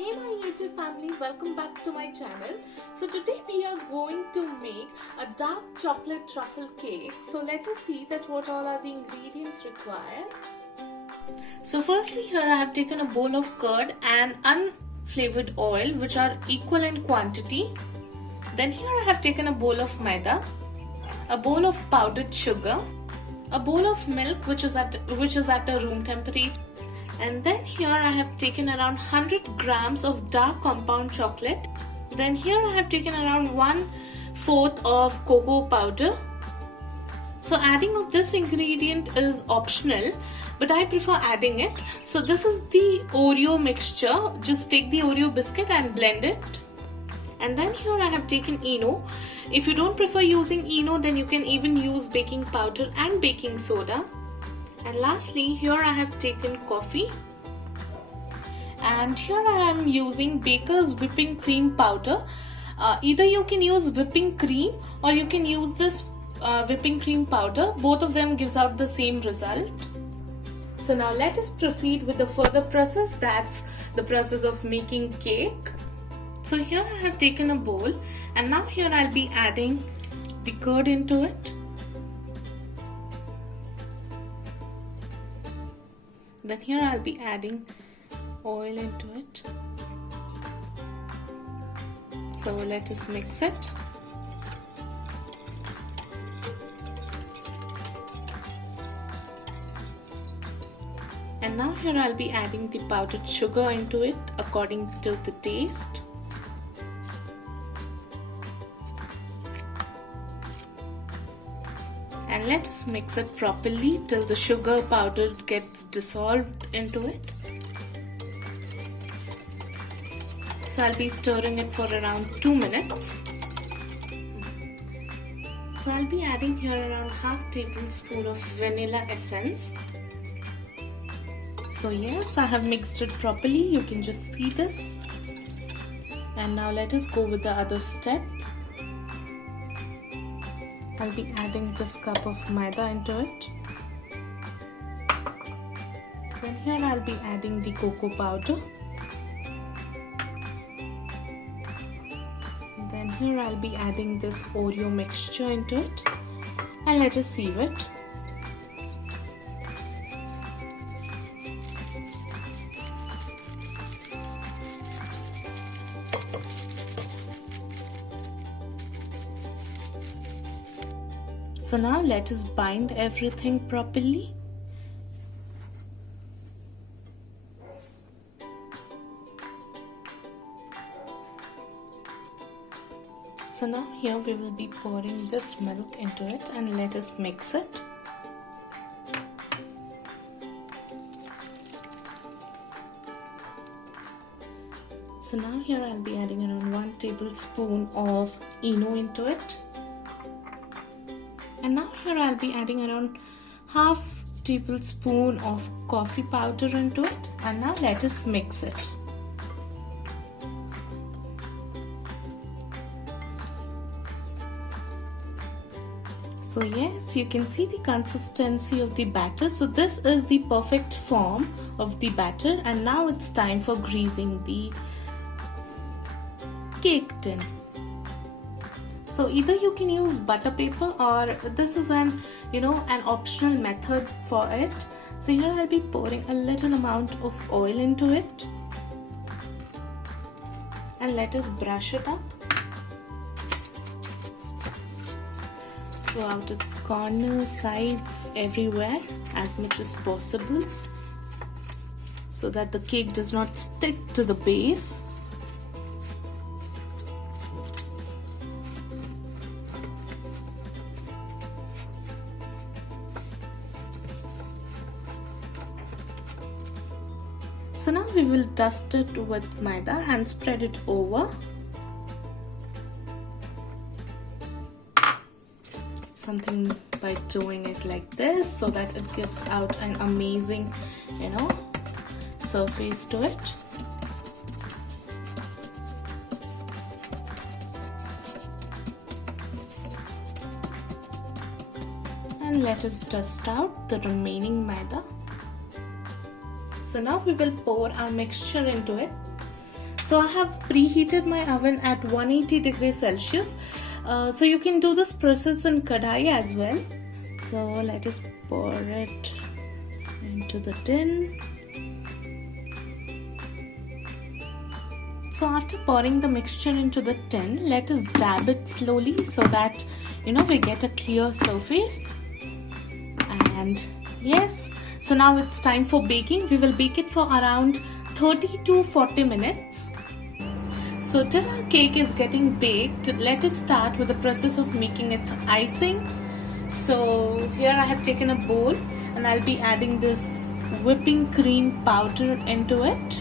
Hey my YouTube family, welcome back to my channel. So today we are going to make a dark chocolate truffle cake. So let us see that what all are the ingredients required. So firstly here I have taken a bowl of curd and unflavored oil which are equal in quantity. Then here I have taken a bowl of maida, a bowl of powdered sugar, a bowl of milk which is at a room temperature. And then here I have taken around 100 grams of dark compound chocolate. Then here I have taken around 1/4 of cocoa powder. So adding of this ingredient is optional, but I prefer adding it. So this is the Oreo mixture. Just take the Oreo biscuit and blend it. And then here I have taken Eno. If you don't prefer using Eno, then you can even use baking powder and baking soda. And lastly, here I have taken coffee, and here I am using Baker's whipping cream powder. Either you can use whipping cream or you can use this whipping cream powder. Both of them gives out the same result. So now let us proceed with the further process. That's the process of making cake. So here I have taken a bowl, and now here I'll be adding the curd into it. Then here I'll be adding oil into it. So let us mix it. And now here I'll be adding the powdered sugar into it according to the taste. And let us mix it properly till the sugar powder gets dissolved into it. So I'll be stirring it for around 2 minutes. So I'll be adding here around half tablespoon of vanilla essence. So yes, I have mixed it properly. You can just see this. And now let us go with the other step. I'll be adding this cup of maida into it. Then here I'll be adding the cocoa powder. Then here I'll be adding this Oreo mixture into it. And let us sieve it. So now let us bind everything properly. So now here we will be pouring this milk into it, and let us mix it. So now here I'll be adding around 1 tablespoon of Eno into it. And now here I'll be adding around half tablespoon of coffee powder into it. And now let us mix it. So yes, you can see the consistency of the batter. So this is the perfect form of the batter, and now it's time for greasing the cake tin. So either you can use butter paper, or this is an optional method for it. So here I'll be pouring a little amount of oil into it, and let us brush it up throughout its corners, sides, everywhere as much as possible, so that the cake does not stick to the base. So now we will dust it with maida and spread it over. Something by doing it like this, so that it gives out an amazing, surface to it. And let us dust out the remaining maida. So now we will pour our mixture into it. So I have preheated my oven at 180 degrees Celsius. So you can do this process in kadai as well. So let us pour it into the tin. So after pouring the mixture into the tin, let us dab it slowly so that we get a clear surface. And yes, so now it's time for baking. We will bake it for around 30 to 40 minutes. So till our cake is getting baked, let us start with the process of making its icing. So here I have taken a bowl and I'll be adding this whipping cream powder into it.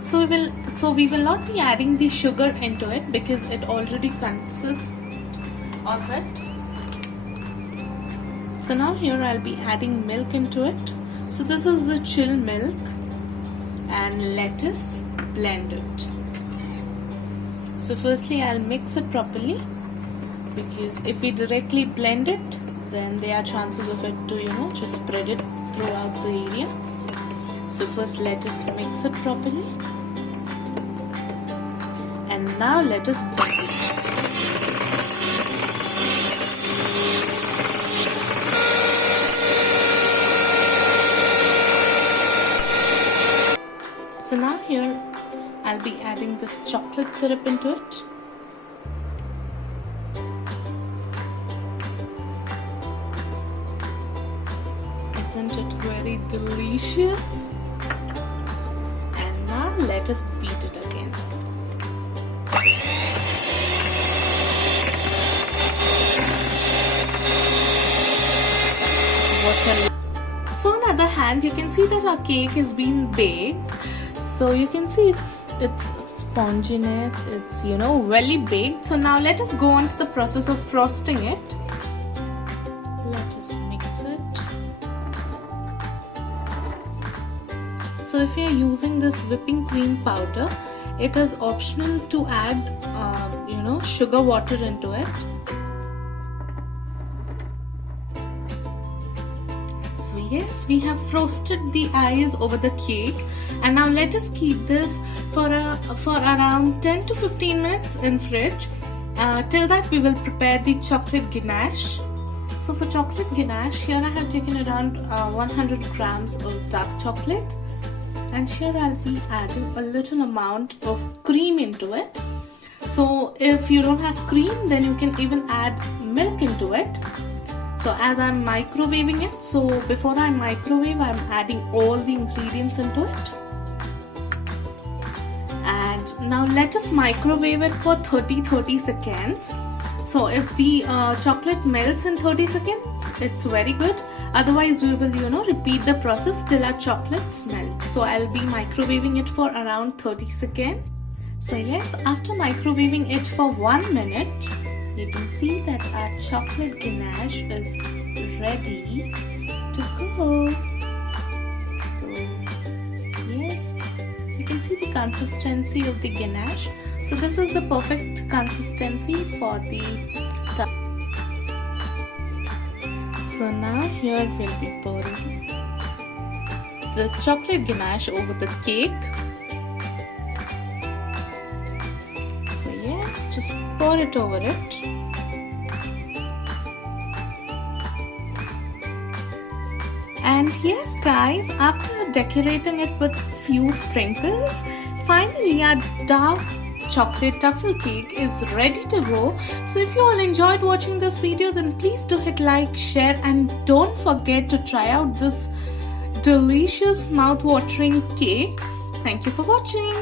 So we will not be adding the sugar into it because it already consists of it. So now here I'll be adding milk into it. So this is the chill milk, and let us blend it. So firstly I'll mix it properly, because if we directly blend it, then there are chances of it to just spread it throughout the area. So first let us mix it properly, and now let us blend it. So now here I'll be adding this chocolate syrup into it. Isn't it very delicious? And now let us beat it again. So on the other hand, you can see that our cake is being baked. So you can see its sponginess, it's well baked. So now let us go on to the process of frosting it. Let us mix it. So if you are using this whipping cream powder, it is optional to add sugar water into it. So yes, we have frosted the eyes over the cake, and now let us keep this for around 10 to 15 minutes in fridge. Till that we will prepare the chocolate ganache. So for chocolate ganache, here I have taken around 100 grams of dark chocolate, and here I'll be adding a little amount of cream into it. So if you don't have cream, then you can even add milk into it. So as I'm microwaving it, so before I microwave, I'm adding all the ingredients into it. And now let us microwave it for 30 seconds. So if the chocolate melts in 30 seconds, it's very good. Otherwise we will repeat the process till our chocolates melt. So I'll be microwaving it for around 30 seconds. So yes, after microwaving it for 1 minute, you can see that our chocolate ganache is ready to go. So yes, you can see the consistency of the ganache. So this is the perfect consistency for the So now here we'll be pouring the chocolate ganache over the cake. So yes, just pour it over it. And yes guys, after decorating it with few sprinkles, finally our dark chocolate truffle cake is ready to go. So if you all enjoyed watching this video, then please do hit like, share, and don't forget to try out this delicious mouth-watering cake. Thank you for watching.